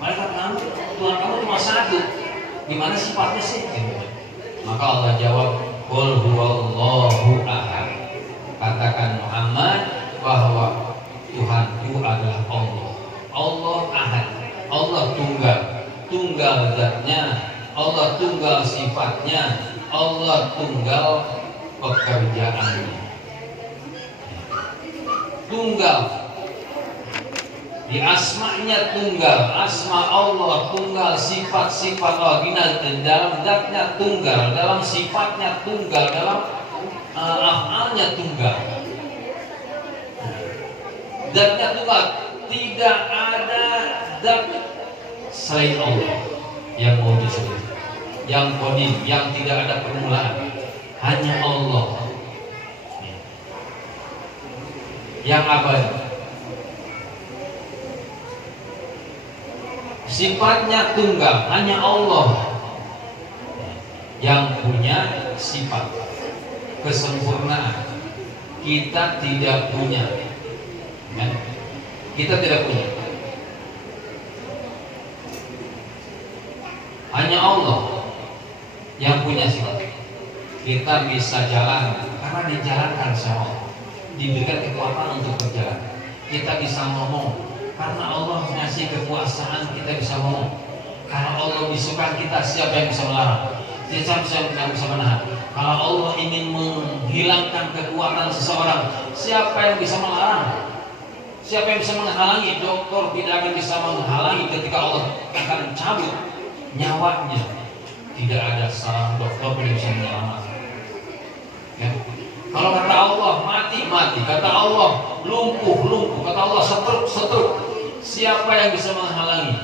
Mereka bilang Tuhan kamu cuma satu. Gimana sifatnya sih? Maka Allah jawab, Qul huwallahu ahad. Katakan Muhammad bahwa Tuhan itu adalah Allah. Allah ahad. Allah tunggal. Tunggal zatnya, Allah tunggal sifatnya, Allah tunggal pekerjaannya. Tunggal di asma'nya tunggal, asma Allah tunggal, sifat-sifat Allah dalam zatnya tunggal, dalam sifatnya tunggal, dalam af'alnya tunggal. Zatnya tunggal, tidak ada zat selain Allah yang wujud, yang qadim, yang tidak ada permulaan, hanya Allah yang abadi. Sifatnya tunggal, hanya Allah yang punya sifat kesempurnaan. Kita tidak punya, ya? Kita tidak punya. Hanya Allah yang punya sifat. Kita bisa jalan karena dijalankan sama Allah, diberikan kekuatan untuk berjalan. Kita bisa ngomong karena Allah ngasih kekuasaan, kita bisa ngomong. Kalau Allah bisukan kita, siapa yang bisa melarang? Siapa yang bisa menahan? Kalau Allah ingin menghilangkan kekuatan seseorang, siapa yang bisa melarang? Siapa yang bisa menghalangi? Dokter tidak akan bisa menghalangi ketika Allah akan cabut nyawanya. Tidak ada seorang dokter yang bisa menyelamatkan. Ya. Kalau kata Allah mati, mati. Kata Allah lumpuh, lumpuh. Kata Allah setruk, setruk. Siapa yang bisa menghalangi?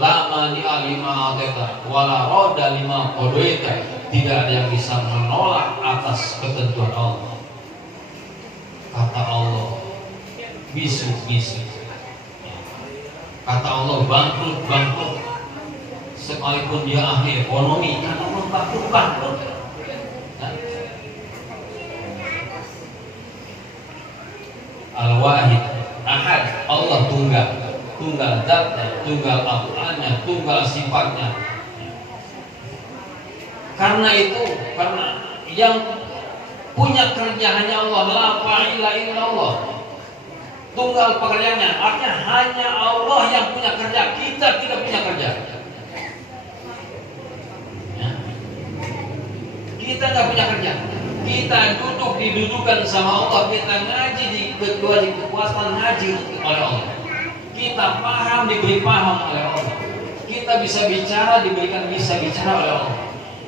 Lama di alima teta, wala roda lima kodoita. Tidak ada yang bisa menolak atas ketentuan Allah. Kata Allah bisu, bisu. Kata Allah bangkrut, bangkrut. Sekalipun dia ahli ekonomi, kata Allah bangkrut, bangkrut. Al-Wahid, Ahad, Allah tunggal, tunggal zatnya, tunggal af'alnya, tunggal sifatnya. Karena itu, karena yang punya kerja hanya Allah, la fa'ila illallah. Tunggal pekerjaannya, artinya hanya Allah yang punya kerja, kita tidak punya kerja. Ya. Kita nggak punya kerja. Kita duduk didudukan sama Allah, kita ngaji di kekuasaan ngaji oleh Allah. Kita paham diberi paham oleh Allah. Kita bisa bicara diberikan bisa bicara oleh Allah.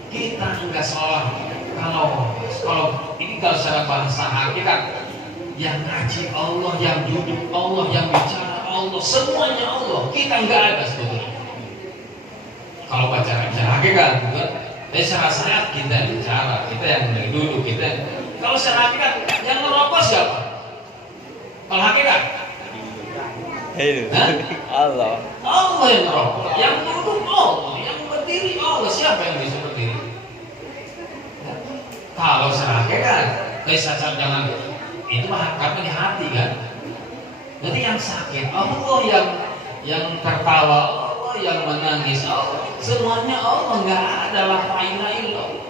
Kita enggak salah kalau ini kalau secara bahasa hakikat yang ngaji Allah, yang duduk Allah, yang bicara Allah, semuanya Allah. Kita enggak ada sebetulnya. Kalau bicara hakikat, bukan? Secara syariat kita bicara, kita yang duduk, kita. Kalau secara hakikat yang merokok siapa? Kalau hakikat? Allah. Allah yang merokok, yang duduk Allah, yang berdiri Allah. Siapa yang bisa berdiri? Kalau secara hakikat, jangan itu mah karena di hati kan. Jadi yang sakit Allah, yang tertawa Allah, yang menangis Allah. Semuanya Allah, nggak ada la ilaha illallah.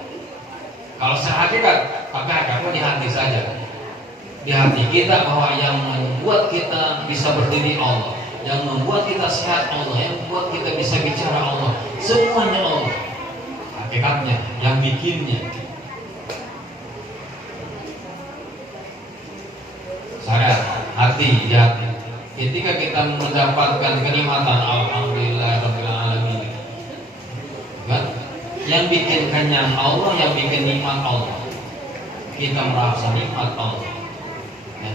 Kalau secara hakikat, maka hakikatnya di hati saja. Di hati kita bahwa yang membuat kita bisa berdiri Allah, yang membuat kita sehat Allah, yang membuat kita bisa bicara Allah, semuanya Allah. Hakikatnya, yang bikinnya. Sadar, hati, di hati. Ketika kita mendapatkan kenikmatan, alhamdulillahirabbil alamin. Kan? Yang bikin kenyang Allah, yang bikin nikmat Allah. Kita merasa nikmat Allah. Ya.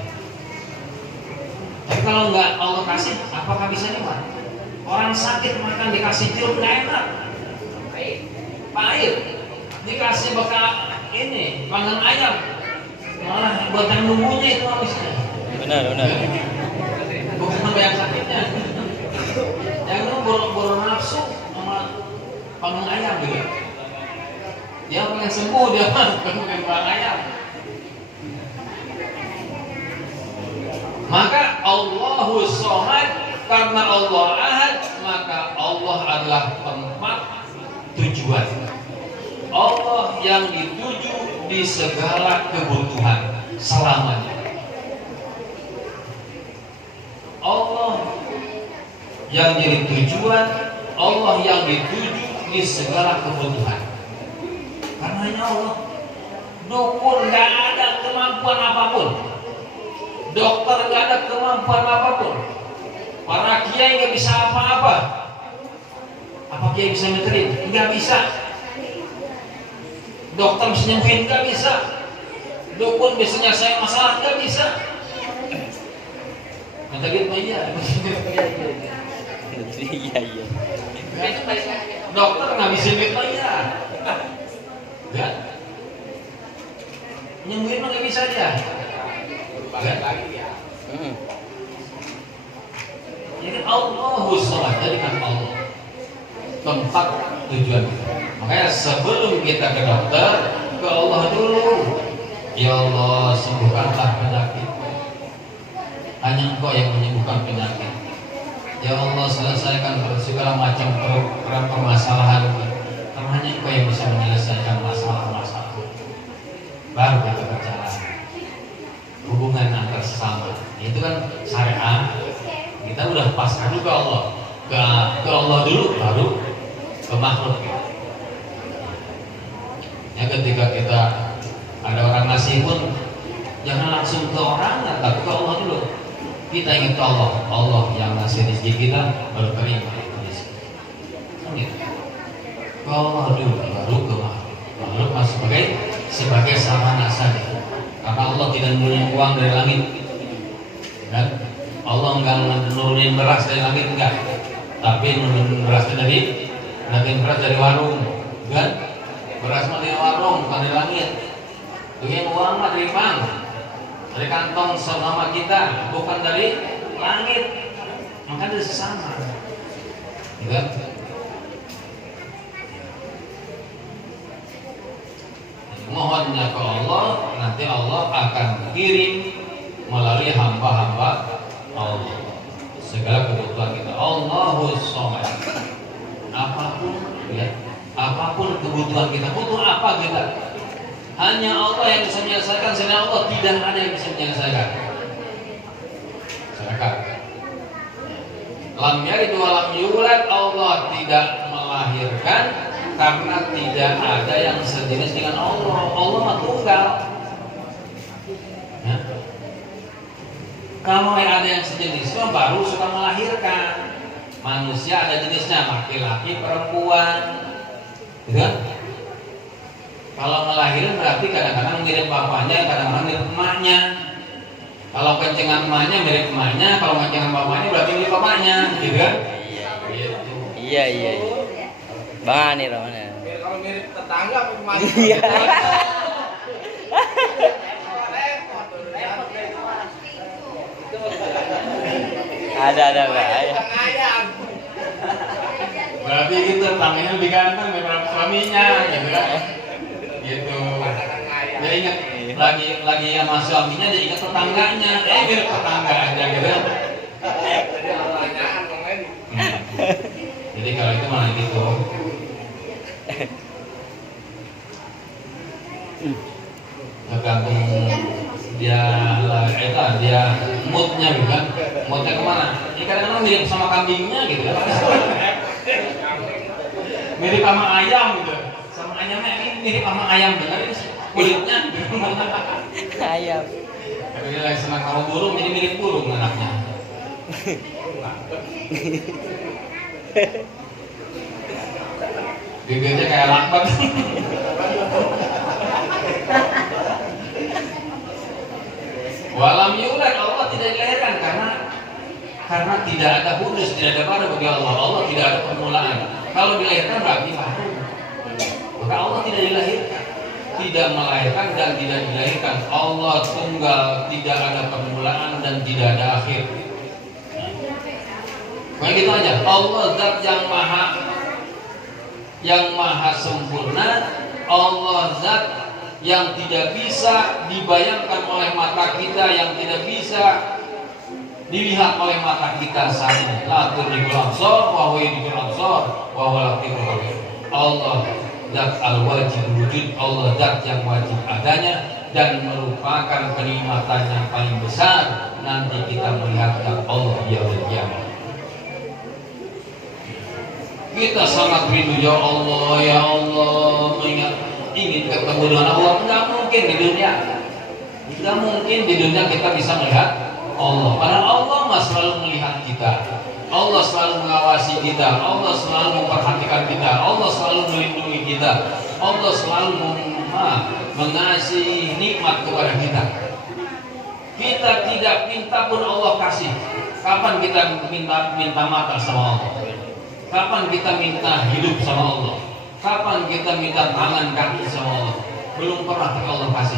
Tapi kalau nggak Allah kasih, apakah bisa nikmat? Orang sakit makan dikasih jeruk nggak enak, pahit. Dikasih bekal ini panggang ayam, malah buat yang nunggunya itu habisnya. Benar, benar. Bukan sama yang sakitnya. Yang itu boro-boro nafsu sama panggang ayam gitu. Dia pengen sembuh, dia bukan pengen panggang ayam. Maka Allahu Somad, karena Allah Ahad, maka Allah adalah tempat tujuan. Allah yang dituju di segala kebutuhan selamanya. Allah yang jadi tujuan, Allah yang dituju di segala kebutuhan. Karena hanya Allah. Dukun nggak ada kemampuan apapun, dokter nggak ada kemampuan apapun, para kiai nggak bisa apa-apa. Apa kiai bisa nyeterin? Nggak bisa. Dokter bisa nyembuhin? Nggak bisa. Dukun bisa nyelesain masalah? Nggak bisa. Kata gitu iya. Iya. Dokter nggak bisa iya. Enggak. Nyembuhin mah nggak bisa dia. Jadi Allahus sholat, jadikan Allah tempat tujuan kita. Makanya sebelum kita ke dokter, ke Allah dulu. Ya Allah, sembuhkanlah penyakit. Hanya Engkau yang menyembuhkan penyakit. Ya Allah, selesaikan segala macam permasalahan. Karena hanya Engkau yang bisa menyelesaikan masalah-masalah. Baru kita berjalan hubungan antar sesama. Itu kan syariat. Kita udah pasrah dulu ke Allah, ke Allah dulu, baru ke makhluk. Ya ketika kita ada orang ngasih pun jangan langsung ke orang, tapi ke Allah dulu. Kita ingat ke Allah, Allah yang ngasih rezeki kita, baru terima itu rezeki. Ke Allah dulu, baru ke makhluk. Makhluk masuk sebagai sarana saja. Karena Allah tidak menurunin uang dari langit, kan? Allah enggak menurunin beras dari langit, enggak. Tapi menurunin beras dari warung, kan? Beras mah dari warung, bukan dari langit. Dengan uang mah dari bank, dari kantong selama kita, bukan dari langit. Maka dari sesama, kan? Mohonnya ke Allah, nanti Allah akan kirim melalui hamba-hamba Allah segala kebutuhan kita. Allahus Shomad. Apapun kebutuhan kita, butuh apa kita, hanya Allah yang bisa menyelesaikan. Selain Allah tidak ada yang bisa menyelesaikan. Silakan. Lam yalid wa lam yulad, Allah tidak melahirkan karena tidak ada yang sejenis dengan Allah. Allah mah tunggal. Ya. Kalau ada yang sejenis, baru suka melahirkan. Manusia ada jenisnya, laki-laki, perempuan, gitu kan? Kalau ngelahirin berarti kadang-kadang mirip bapaknya, kadang-kadang mirip emaknya. Kalau kencengan emaknya mirip emaknya, kalau kencengan bapaknya berarti mirip bapaknya, gitu kan? Iya. Bang nih Romana. Kalau mirip tetangga gimana? Iya. Ada bahaya. Berarti gitu tetangganya lebih ganteng daripada suaminya, gitu kan? Gitu. Dia ingat lagi sama suaminya, dia ingat tetangganya, mirip tetangga aja, gitu. Jadi kalau itu malah gitu. Tergantung dia moodnya gitu kan, moodnya kemana? Ini kadang-kadang mirip sama kambingnya gitu kan, mirip sama ayam gitu, sama ayamnya ini mirip sama ayam benar ini kulitnya gitu. Ayam. Tapi dia lagi senang sama burung, jadi mirip burung anaknya. Bibirnya kayak lakbat. Walam yulad, Allah tidak dilahirkan karena tidak ada hudus, tidak ada pada bagi Allah. Allah tidak ada permulaan. Kalau dilahirkan berarti baru. Maka Allah tidak dilahirkan, tidak melahirkan dan tidak dilahirkan. Allah tunggal, tidak ada permulaan dan tidak ada akhir. Kayak gitu aja. Allah zat yang maha sempurna. Allah zat yang tidak bisa dibayangkan oleh mata kita, yang tidak bisa dilihat oleh mata kita saat ini. La tudrikul absar wa huwa yudrikul absar wa huwa latiful khabir. Allah zat al-wajib wujud, Allah zat yang wajib adanya dan merupakan kenikmatan yang paling besar nanti kita melihat Allah yaumil kiamat. Kita sangat rindu, ya Allah, mengingat ingin ketemu dengan Allah. Nggak mungkin di dunia, nggak mungkin di dunia kita bisa melihat Allah. Padahal Allah mah selalu melihat kita, Allah selalu mengawasi kita, Allah selalu memperhatikan kita, Allah selalu melindungi kita, Allah selalu mengasihi nikmat kepada kita. Kita tidak minta pun Allah kasih. Kapan kita minta mata sama Allah? Kapan kita minta hidup sama Allah? Kapan kita minta tangan kaki sama Allah? Belum pernah Allah kasih.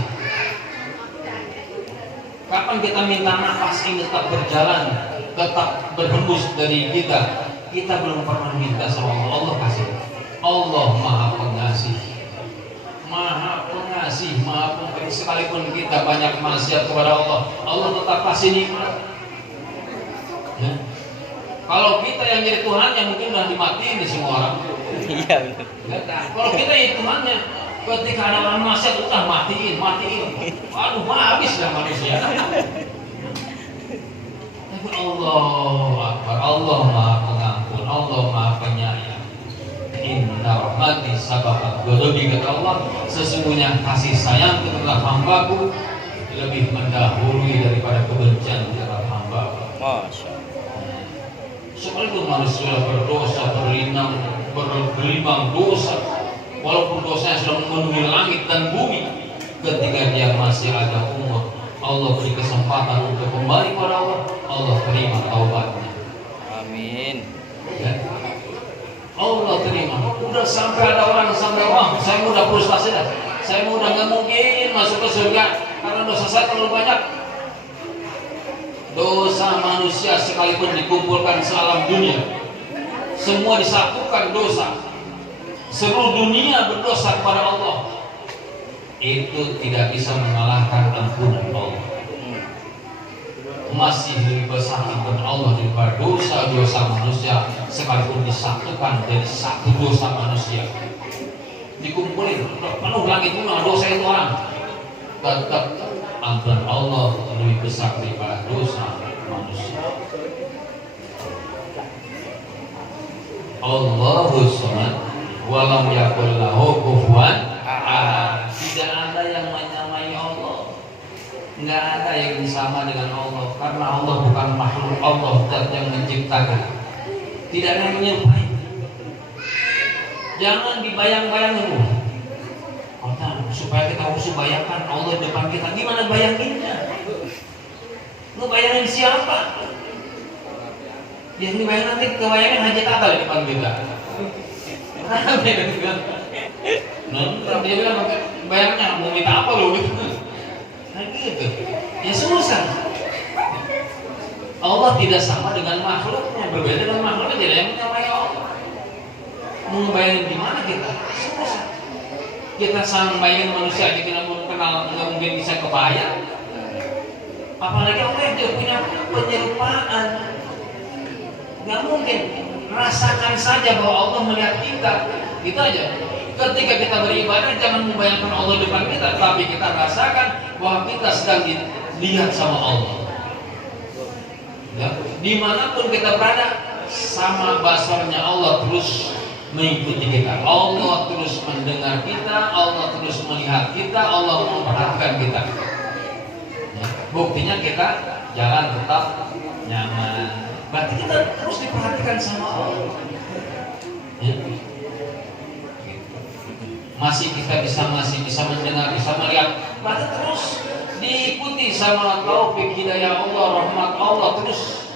Kapan kita minta nafas ini tetap berjalan, tetap berhembus dari kita? Kita belum pernah minta sama Allah. Allah kasih. Allah Maha Pengasih, Maha Pengasih, Maha Pemberi. Sekalipun kita banyak maksiat kepada Allah, Allah tetap kasih nikmat. Ya. Kalau kita yang jadi Tuhannya mungkin udah dimatiin di semua orang. Iya benar. Ya, kalau kita yang Tuhannya, ketika ada orang maksiat udah matiin. Aduh, habis dah manusia. Tapi Allah Akbar, Allah Maha Pengampun, Allah Maha Penyayang. Inna rahmati sabaqat ghadabi, kata Allah, sesungguhnya kasih sayang terhadap hambaku lebih mendahului daripada kebencian terhadap hambaku. Masya Allah. Sekalipun manusia berdosa, bergelimang dosa, walaupun dosanya sudah memenuhi langit dan bumi, ketika dia masih ada umur, Allah beri kesempatan untuk kembali kepada Allah, Allah terima taubatnya. Amin. Ya. Allah terima. Udah sampai ada orang sampai, wah, saya udah frustasi dah, saya udah nggak mungkin masuk ke surga karena dosa saya terlalu banyak. Dosa manusia sekalipun dikumpulkan sealam dunia, semua disatukan dosa, seluruh dunia berdosa kepada Allah, itu tidak bisa mengalahkan ampunan Allah. Masih lebih besar ampunan Allah daripada dosa-dosa manusia sekalipun disatukan jadi satu dosa manusia. Dikumpulin penuh langit itu dosa itu orang, tetap ampunan Allah lebih besar daripada dosa manusia. Allahu Samad walam yakul lahu kufuwan ahad. Tidak ada yang menyamai Allah, nggak ada yang sama dengan Allah, karena Allah bukan makhluk, Allah zat yang menciptakan. Tidak ada yang menyerupai. Jangan dibayang-bayangin supaya kita harus bayangkan Allah depan kita. Gimana bayanginnya? Lu bayangin siapa? Yang dibayang nanti kebayangin hajat apa di depan kita? Nah, dia bilang bayangnya mau minta apa lu gitu? Nah gitu. Ya susah. Allah tidak sama dengan makhluknya, berbeda dengan makhluknya, tidak yang menyamai Allah. Mau bayangin di mana kita? Susah. Kita sama bayangin manusia aja kita mau kenal, nggak mungkin bisa kebayang. Apalagi Allah yang juga punya penyerupaan. Nggak mungkin. Rasakan saja bahwa Allah melihat kita, gitu aja. Ketika kita beribadah jangan membayangkan Allah depan kita, tapi kita rasakan bahwa kita sedang dilihat sama Allah. Ya, dimanapun kita berada, sama basarnya Allah terus mengikuti kita. Allah terus mendengar kita, Allah terus melihat kita, Allah memperhatikan kita. Ya, buktinya kita jalan tetap nyaman. Berarti kita terus diperhatikan sama Allah. Ya. Masih bisa mendengar, bisa melihat, berarti terus diikuti sama taufik hidayah Allah, rahmat Allah terus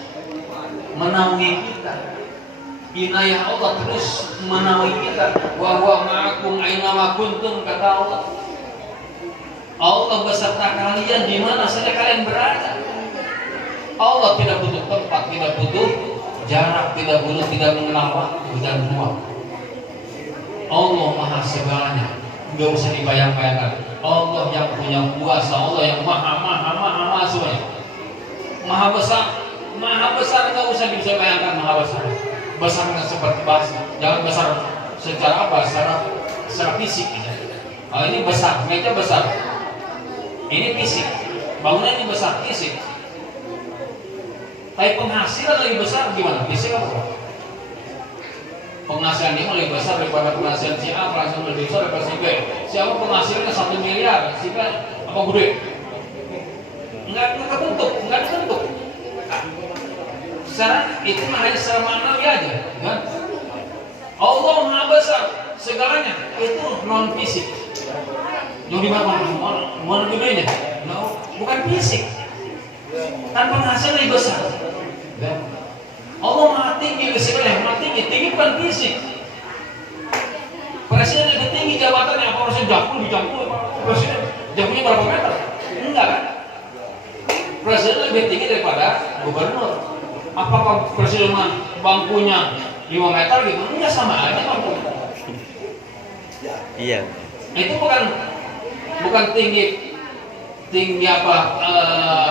menaungi kita. Inayah Allah terus menaungi kita. Wa huwa ma'akum aina ma kuntum, kata Allah. Allah beserta kalian di mana saja kalian berada. Allah tidak butuh tempat, tidak butuh jarak, tidak mengenal waktu dan ruang. Allah maha segalanya, nggak usah dibayang-bayangkan. Allah yang punya kuasa, Allah yang maha semuanya, maha besar nggak usah bisa bayangkan maha besar. Besarnya seperti bahasa, jangan besar secara apa, secara fisik. Oh, ini besar, meja besar, ini fisik, bangunan ini besar fisik. Tapi penghasilan lebih besar gimana? Fisik apa? penghasilan dia lebih besar daripada penghasilan si A, penghasilan lebih besar daripada si B. Siapa penghasilannya 1 miliar, si B apa gede? Enggak terbentuk. Secara itu hanya secara maknawi aja, kan? Allah Maha Besar segalanya, itu non fisik. Yang di mana gedenya? No, bukan fisik. Kan penghasilan lebih besar. Ya. Allah Maha Tinggi segalanya, Maha tinggi bukan fisik. Presiden lebih tinggi jabatannya, apa presiden jangkul, presiden jangkulnya berapa meter? Enggak kan? Presiden lebih tinggi daripada gubernur. Apakah presiden bangkunya 5 meter gitu? Enggak, sama aja bangku. Iya. Itu bukan tinggi apa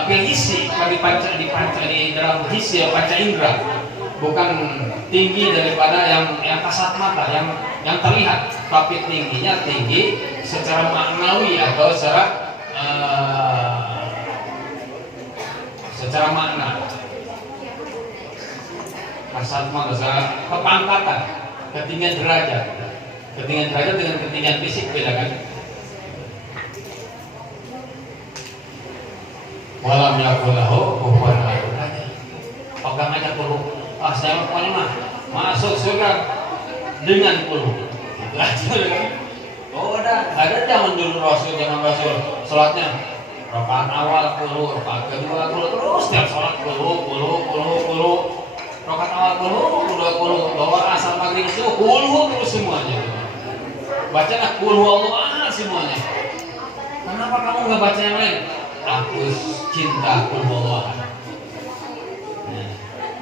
pilisi di dalam hisi panca indera, bukan tinggi daripada yang kasat mata yang terlihat, tapi tingginya tinggi secara maknawi atau secara makna. Kasat mata, secara kepangkatan, ketinggian derajat dengan ketinggian fisik beda kan? Walam yakulahu kufuwan ahad. Pegang aja dulu. Saya pokoknya masuk surga dengan kulu. Gitu aja kan? Oh ada zaman dulu Rasul salatnya rakaat awal kulu, rakaat kedua kulu, terus setiap salat kulu. Rakaat awal kulu, kedua kulu, bahwa asal maghrib itu kulu terus semuanya. Bacanya kulu Allah semuanya. Kenapa kamu nggak baca yang lain? Aku cinta kulu Allah. Nah,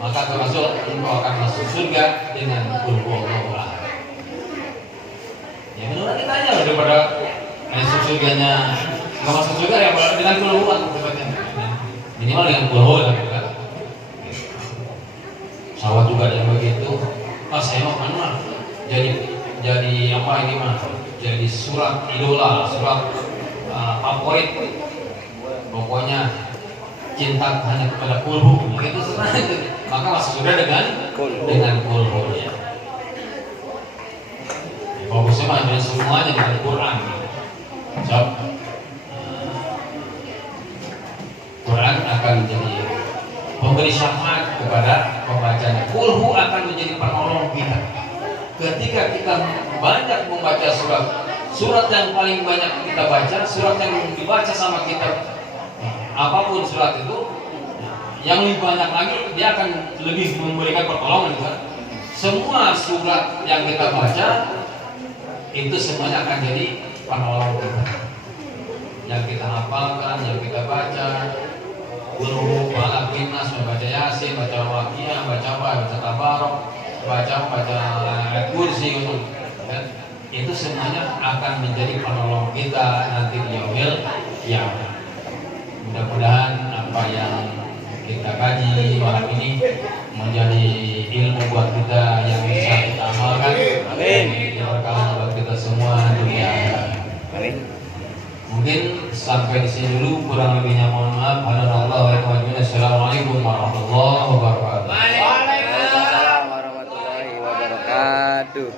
maka termasuk engkau akan masuk surga dengan kulu Allah. Ya menurut kita aja daripada masuk surganya nggak masuk surga ya dengan kulu Allah minimal dengan kulu Allah. Sawah juga ada yang begitu. Saya mau mana? Jadi apa ini mah? Jadi surat idola, surat favorit. Pokoknya cinta hanya kepada kulhu. Begitu sebenarnya. Maka masuk surga dengan kulhu ya. Bagusnya mah dari semuanya dengan Quran. Quran akan menjadi memberi syafaat kepada pembacanya. Kulhu akan menjadi penolong kita. Ketika kita banyak membaca surat yang paling banyak kita baca, surat yang dibaca sama kita, apapun surat itu, yang lebih banyak lagi dia akan lebih memberikan pertolongan kan. Semua surat yang kita baca itu semuanya akan jadi penolong kita. Yang kita hafalkan, yang kita baca. Guru, balak, binas, membaca yasin, baca waqiah, baca tabarok, baca ayat kursi kan? Itu semuanya akan menjadi penolong kita nanti di yaumil qiyamah. Mudah-mudahan apa yang kita kaji malam ini menjadi ilmu buat kita yang bisa kita amalkan. Amin. Berkah buat kita semua dunia. Amin. Mungkin sampai di sini dulu, kurang lebihnya mohon maaf. Assalamualaikum warahmatullahi wabarakatuh. Waalaikumsalam warahmatullahi wabarakatuh.